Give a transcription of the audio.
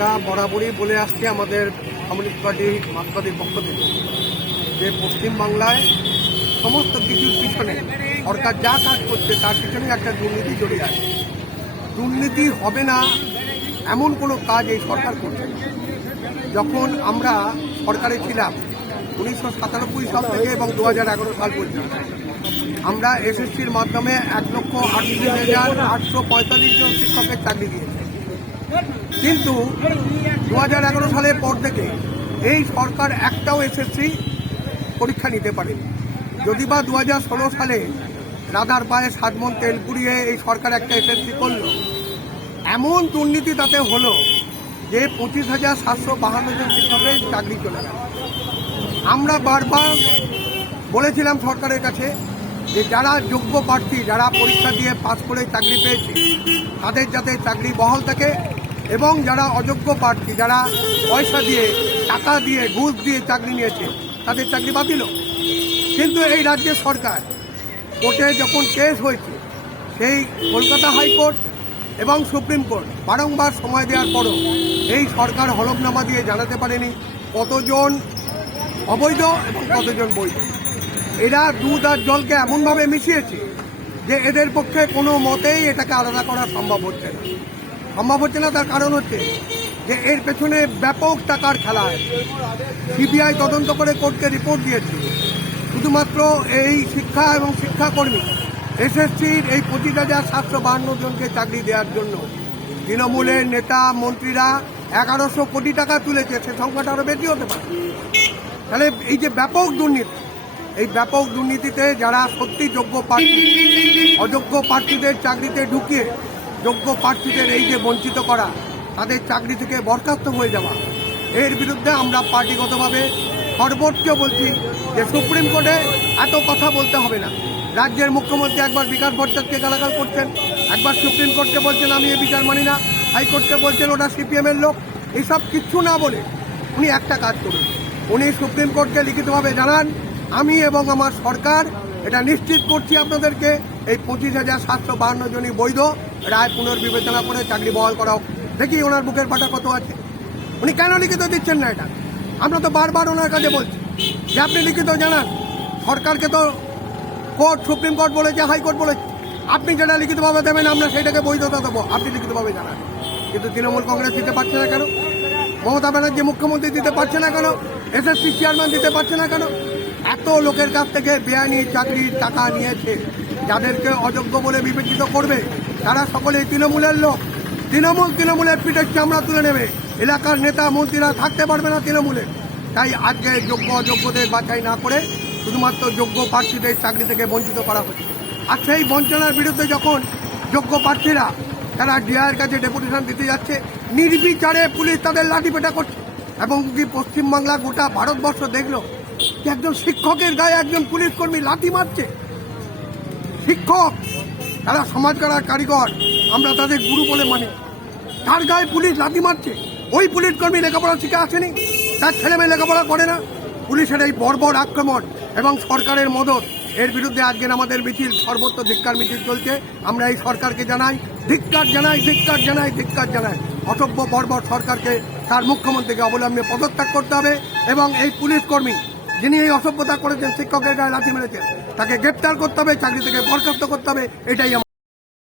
আমরা বরাবরই বলে আসছি আমাদের কমিউনিস্ট পার্টি মার্ক্সবাদীর পক্ষ থেকে যে পশ্চিমবাংলায় সমস্ত কিছুর পিছনে সরকার যা কাজ করছে তার পিছনে একটা দুর্নীতি জড়িয়ে আছে। দুর্নীতি হবে না এমন কোনো কাজ এই সরকার করছে না। যখন আমরা সরকারে ছিলাম 1997 সাল থেকে এবং 2011 সাল পর্যন্ত আমরা এসএসসির মাধ্যমে 1,38,845 জন শিক্ষকের চাকরি দিয়েছি। কিন্তু 2011 সালের পর থেকে এই সরকার একটাও এসএসসি পরীক্ষা নিতে পারেনি। যদি বা 2016 সালে রাধার পায়ে 7 মণ তেল পুড়িয়ে এই সরকার একটা এসএসসি করল, এমন দুর্নীতি তাতে হলো যে 25,752 জন শিক্ষকের চাকরি চলে গেল। আমরা বারবার বলেছিলাম সরকারের কাছে যে যারা যোগ্য প্রার্থী, যারা পরীক্ষা দিয়ে পাস করে চাকরি পেয়েছে তাদের যাতে চাকরি বহাল থাকে, এবং যারা অযোগ্য প্রার্থী, যারা পয়সা দিয়ে, টাকা দিয়ে, ঘুষ দিয়ে চাকরি নিয়েছে তাদের চাকরি বাতিল। কিন্তু এই রাজ্যের সরকার কোর্টে যখন কেস হয়েছে, সেই কলকাতা হাইকোর্ট এবং সুপ্রিম কোর্ট বারংবার সময় দেওয়ার পরও এই সরকার হলফনামা দিয়ে জানাতে পারেনি কতজন অবৈধ এবং কতজন বৈধ। এরা দুধ আর জলকে এমনভাবে মিশিয়েছে যে এদের পক্ষে কোনো মতেই এটাকে আলাদা করা সম্ভব হচ্ছে না। তার কারণ হচ্ছে যে এর পেছনে ব্যাপক টাকার খেলা আছে। সিবিআই তদন্ত করে কোর্টকে রিপোর্ট দিয়েছে শুধুমাত্র এই শিক্ষা এবং শিক্ষাকর্মী এসএসসির এই 25,752 জনকে চাকরি দেওয়ার জন্য তৃণমূলের নেতা মন্ত্রীরা 1100 কোটি টাকা তুলেছে। সে সংখ্যাটা আরও বেশি হতে পারে। তাহলে এই যে ব্যাপক দুর্নীতি, এই ব্যাপক দুর্নীতিতে যারা সত্যি যোগ্য প্রার্থী, অযোগ্য প্রার্থীদের চাকরিতে ঢুকিয়ে যোগ্য প্রার্থীদের এই যে বঞ্চিত করা, তাদের চাকরি থেকে বরখাস্ত হয়ে যাওয়া, এর বিরুদ্ধে আমরা পার্টিগতভাবে সর্বোচ্চ বলছি যে সুপ্রিম কোর্টে এত কথা বলতে হবে না। রাজ্যের মুখ্যমন্ত্রী একবার বিকাশ ভট্টাচার্যকে গালাগাল করছেন, একবার সুপ্রিম কোর্টকে বলছেন আমি এই বিচার মানি না, হাইকোর্টকে বলছেন ওটা সিপিএমের লোক। এইসব কিচ্ছু না বলে উনি একটা কাজ করুন, উনি সুপ্রিম কোর্টকে লিখিতভাবে জানান আমি এবং আমার সরকার এটা নিশ্চিত করছি আপনাদেরকে এই 25,752 জনই বৈধ, রায় পুনর্বিবেচনা করে চাকরি বহাল করা হোক। দেখি ওনার বুকের পাটা কত আছে। উনি কেন লিখিত দিচ্ছেন না এটা? আমরা তো বারবার ওনার কাছে বলছি যে আপনি লিখিত জানান। সরকারকে তো কোর্ট, সুপ্রিম কোর্ট বলেছে, হাইকোর্ট বলেছে, আপনি যেটা লিখিতভাবে দেবেন আমরা সেটাকে বৈধতা দেবো, আপনি লিখিতভাবে জানান। কিন্তু তৃণমূল কংগ্রেস দিতে পারছে না কেন? মমতা ব্যানার্জি মুখ্যমন্ত্রী দিতে পারছে না কেন? এসএসসি চেয়ারম্যান দিতে পারছে না কেন? এত লোকের কাছ থেকে বেআইনি চাকরির টাকা নিয়েছে, যাদেরকে অযোগ্য বলে বিবেচিত করবে তারা সকলেই তৃণমূলের লোক। তৃণমূলের পিঠের চামড়া তুলে নেবে। এলাকার নেতা মন্ত্রীরা থাকতে পারবে না তৃণমূলে। তাই আজকে যোগ্য অযোগ্যদের বাছাই না করে শুধুমাত্র যোগ্য প্রার্থীদের চাকরি থেকে বঞ্চিত করা হচ্ছে। আর সেই বঞ্চনার বিরুদ্ধে যখন যোগ্য প্রার্থীরা তারা ডিআইয়ের কাছে ডেপুটেশন দিতে যাচ্ছে, নির্বিচারে পুলিশ তাদের লাঠিপেটা করছে। এবং কি পশ্চিমবাংলা, গোটা ভারতবর্ষ দেখলো যে একজন শিক্ষকের গায়ে একজন পুলিশ কর্মী লাঠি মারছে। শিক্ষক, তারা সমাজ গড়ার কারিগর, আমরা তাদের গুরু বলে মানি, তার গায়ে পুলিশ লাঠি মারছে। ওই পুলিশ কর্মী লেখাপড়া শিখে আসেনি, তার ছেলেমেয়ে লেখাপড়া করে না। পুলিশের এই বর্বর আক্রমণ এবং সরকারের মদত, এর বিরুদ্ধে আজকের আমাদের মিছিল, সর্বত্র ধিক্কার মিছিল চলছে। আমরা এই সরকারকে জানাই ধিক্কার জানাই। অসভ্য বর্বর সরকারকে তার মুখ্যমন্ত্রীকে অবলম্বনে পদত্যাগ করতে হবে, এবং এই পুলিশ কর্মী যিনি এই অসভ্যতা করেছেন, শিক্ষকের গায়ে লাঠি মেরেছেন, তাকে গ্রেপ্তার করতে হবে, চাকরি থেকে বরখাস্ত করতে হবে। এটাই